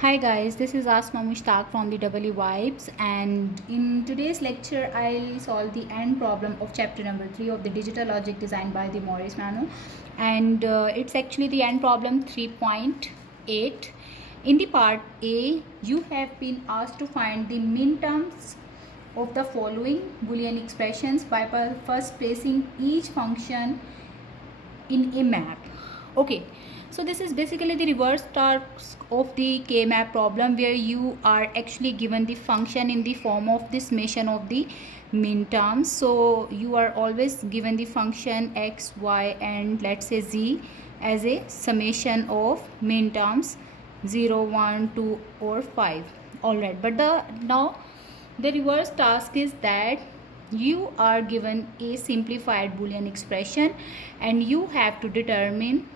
Hi guys, this is Asma Mushtaq from the W Vibes, and in today's lecture I'll solve the end problem of chapter number 3 of the digital logic designed by the Maurice Mano, and it's actually the end problem 3.8. In the part A, you have been asked to find the minterms of the following Boolean expressions by first placing each function in a map. Okay, so this is basically the reverse task of the kmap problem, where you are actually given the function in the form of the summation of the minterms. So you are always given the function x, y and let's say z as a summation of minterms 0, 1, 2 or 5. Alright, but now the reverse task is that you are given a simplified Boolean expression and you have to determine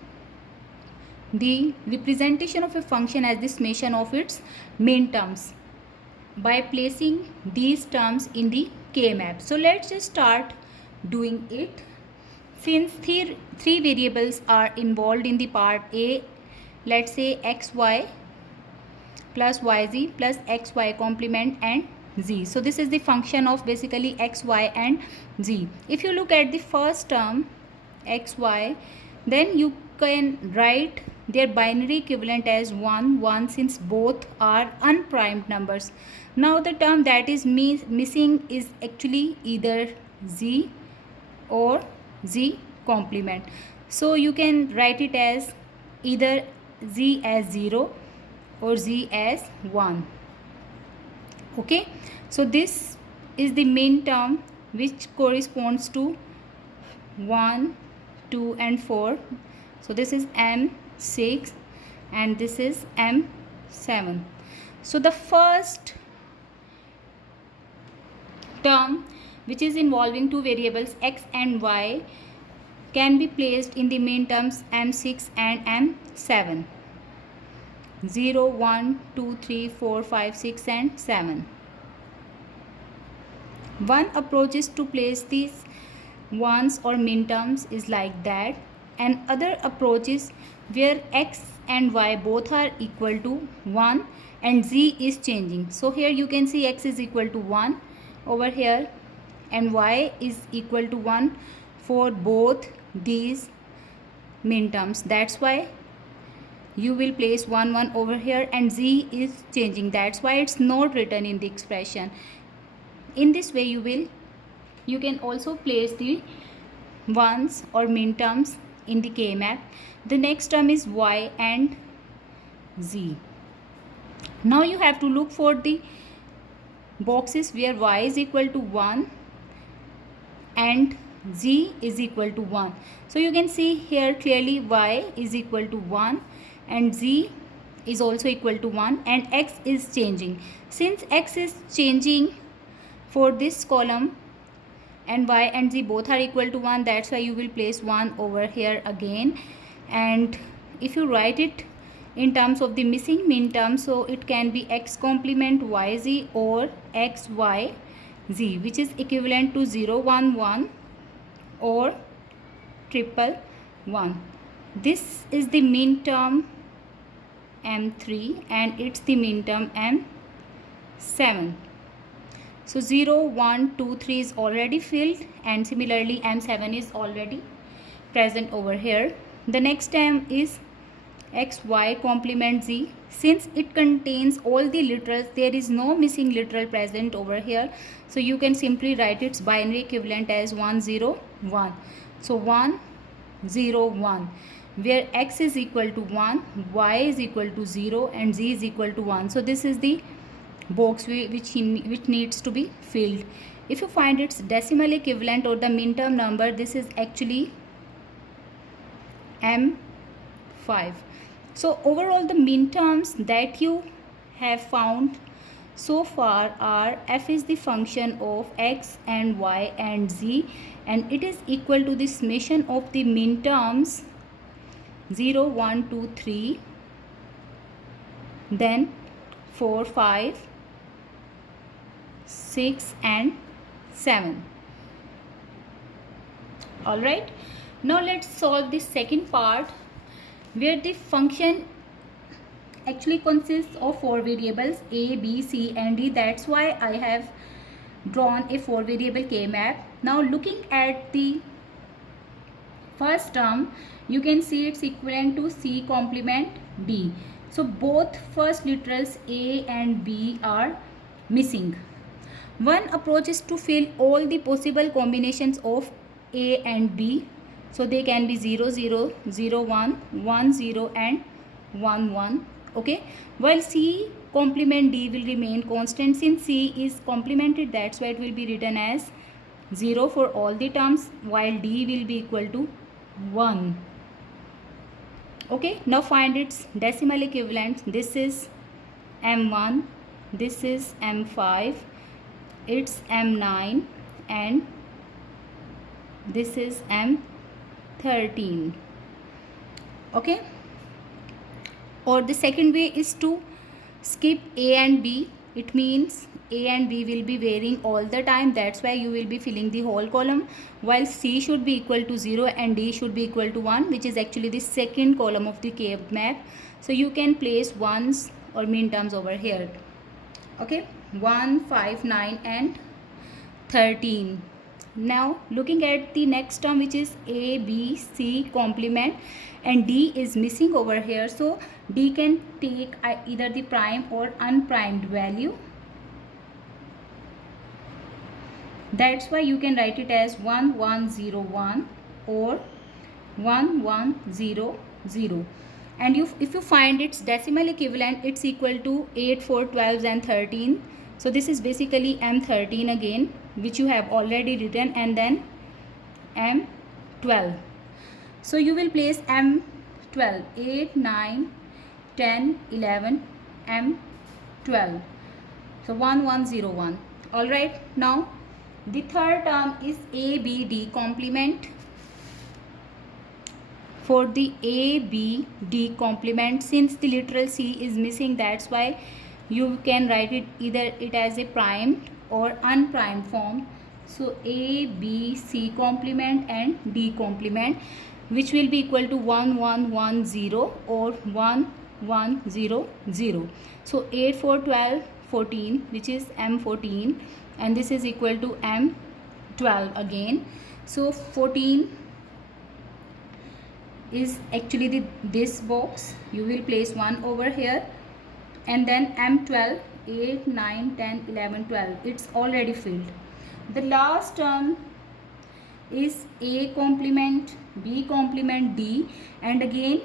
the representation of a function as the summation of its minterms by placing these terms in the kmap. So let's just start doing it. Since three variables are involved in the part A, let's say xy plus yz plus xy complement and z. So this is the function of basically x, y and z. If you look at the first term xy, then you can write their binary equivalent as 1 1 since both are unprimed numbers. Now the term that is missing is actually either z or z complement. So you can write it as either z as 0 or z as 1. Okay, so this is the main term which corresponds to 1, 2 and 4. So this is m6 and this is m7. So the first term, which is involving two variables x and y, can be placed in the main terms m6 and m7. 0, 1, 2, 3, 4, 5, 6 and 7. One approach is to place these ones or minterms is like that, and other approach is where x and y both are equal to 1 and z is changing. So here you can see x is equal to 1 over here and y is equal to 1 for both these minterms. That's why you will place 1 1 over here and z is changing. That's why it's not written in the expression. In this way you can also place the ones or minterms in the kmap. The next term is y and z. Now you have to look for the boxes where y is equal to 1 and z is equal to 1. So you can see here clearly y is equal to 1 and z is also equal to 1 and x is changing. Since x is changing for this column and y and z both are equal to 1, that's why you will place 1 over here again. And if you write it in terms of the missing minterm, so it can be x complement yz or x y z, which is equivalent to 0 1 1 or triple 1. This is the minterm m3 and it's the minterm m7. So 0 1 2 3 is already filled and similarly m7 is already present over here. The next term is xy complement z. Since it contains all the literals, there is no missing literal present over here, so you can simply write its binary equivalent as 1 0 1. So 1 0 1, where x is equal to 1, y is equal to 0 and z is equal to 1. So this is the box which needs to be filled. If you find its decimal equivalent or the minterm number, this is actually m5. So overall the minterms that you have found so far are f is the function of x and y and z, and it is equal to the summation of the minterms 0 1 2 3, then 4 5 6 and 7. Alright, now let's solve the second part, where the function actually consists of 4 variables a, b, c and d. That's why I have drawn a 4 variable kmap. Now looking at the first term, you can see it's equivalent to c complement d. So both first literals a and b are missing. One approach is to fill all the possible combinations of a and b. So they can be 0, 0, 0, 1, 1, 0 and 1, 1. Okay. While c complement d will remain constant. Since c is complemented, that's why it will be written as 0 for all the terms, while d will be equal to 1. Okay. Now find its decimal equivalent. This is m1, this is m5, it's m9 and this is m13. Okay. Or the second way is to skip a and b. It means a and b will be varying all the time. That's why you will be filling the whole column, while c should be equal to 0 and d should be equal to 1, which is actually the second column of the kmap. So you can place ones or minterms over here. Okay, 1, 5, 9 and 13. Now looking at the next term, which is a, b, c complement, and d is missing over here. So d can take either the prime or unprimed value. That's why you can write it as 1, 1, 0, 1 or 1, 1, 0, 0. And if you find its decimal equivalent, it's equal to 8, 4, 12 and 13. So this is basically m13 again, which you have already written, and then m12. So you will place m12, 8, 9, 10, 11, m12. So 1, 1, 0, 1. Alright, now the third term is a, b, d complement. For the a, b, d complement, since the literal c is missing, that's why you can write it either it as a primed or unprimed form. So a, b, c complement and d complement, which will be equal to 1, 1, 1, 0 or 1, 1, 0, 0. So 8, 4, 12, 14, which is m14, and this is equal to m12 again. So 14 is actually this box. You will place 1 over here, and then m12, 8, 9, 10, 11, 12. It's already filled. The last term is a complement, b complement, d, and again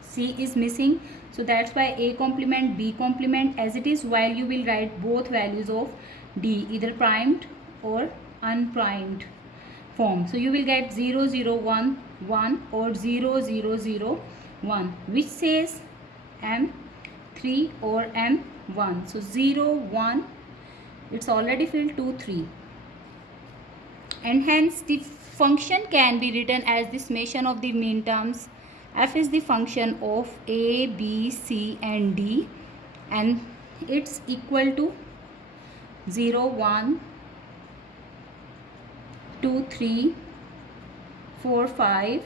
c is missing. So that's why a complement, b complement as it is, while you will write both values of d, either primed or unprimed form. So you will get 0, 0, 1, 1 or 0, 0, 0, 1, which says m3 or m1. So 0, 1, it's already filled, 2, 3. And hence the function can be written as the summation of the minterms. F is the function of a, b, c and d, and it's equal to 0, 1, 2, 3, 4, 5,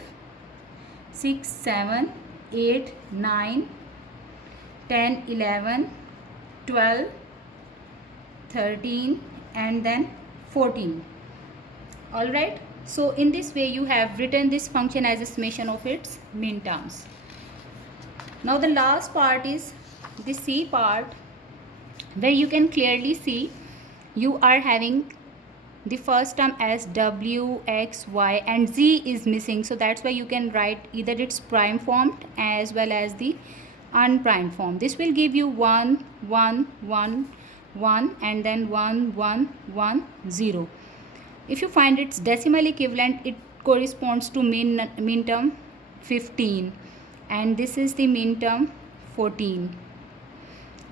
6, 7, 8, 9, 10, 11, 12, 13 and then 14. Alright, so in this way you have written this function as a summation of its minterms. Now the last part is the C part, where you can clearly see you are having the first term as w, x, y and z is missing. So that's why you can write either its prime form as well as the unprimed form. This will give you 1, 1, 1, 1 and then 1, 1, 1, 0. If you find its decimal equivalent, it corresponds to minterm 15 and this is the minterm 14.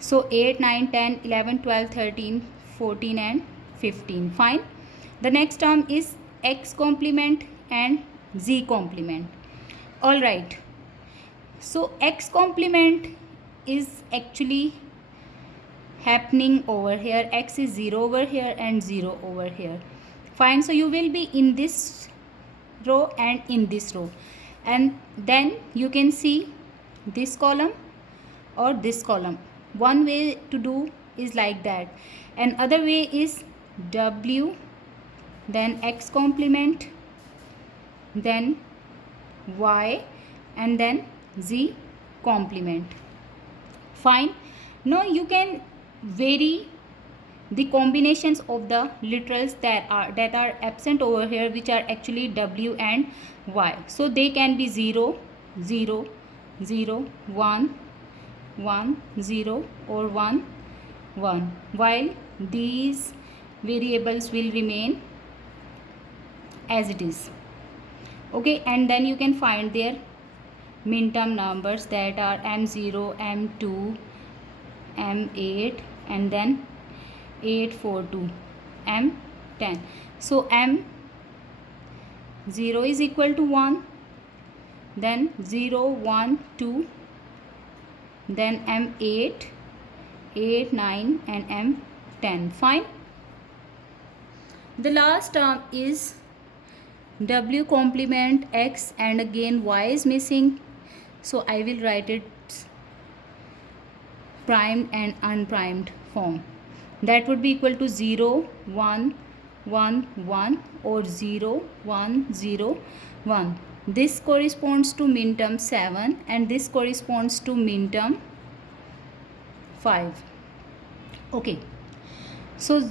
So 8, 9, 10, 11, 12, 13, 14 and 15. Fine. The next term is x complement and z complement. Alright. So x complement is actually happening over here. X is 0 over here and 0 over here. Fine. So you will be in this row and in this row. And then you can see this column or this column. One way to do is like that, and other way is w, then x complement, then y, and then z complement. Fine. Now you can vary the combinations of the literals that are absent over here, which are actually w and y. So they can be 0, 0, 0, 1, 1, 0, or 1, 1, while these variables will remain as it is. Okay, and then you can find their minterm numbers, that are m0, m2, m8, and then 842, m10. So m0 is equal to 1, then 0, 1, 2, then m8, 8, 9, and m10. Fine. The last term is w complement x, and again y is missing, so I will write it primed and unprimed form. That would be equal to 0, 1, 1, 1, or 0, 1, 0, 1. This corresponds to minterm 7, and this corresponds to minterm 5. Okay, so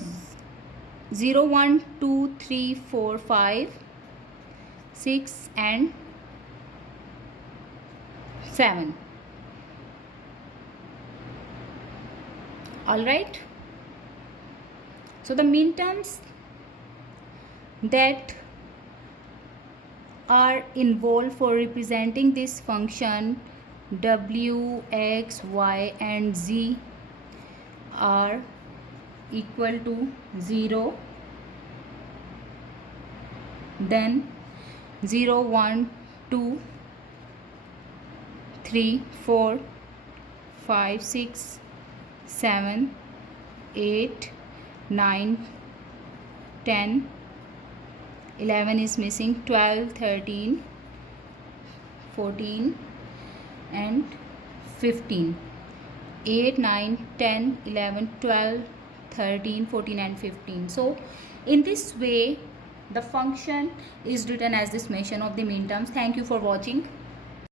0, 1, 2, 3, 4, 5, 6, and 7. All right. So the minterms that are involved for representing this function w, x, y, and z are equal to 0, then 0, 1, 2, 3, 4, 5, 6, 7, 8, 9, 10, 11 is missing, 12, 13, 14, and 15. 8, 9, 10, 11, 12, 13, 14, and 15. So in this way the function is written as the summation of the minterms. Thank you for watching.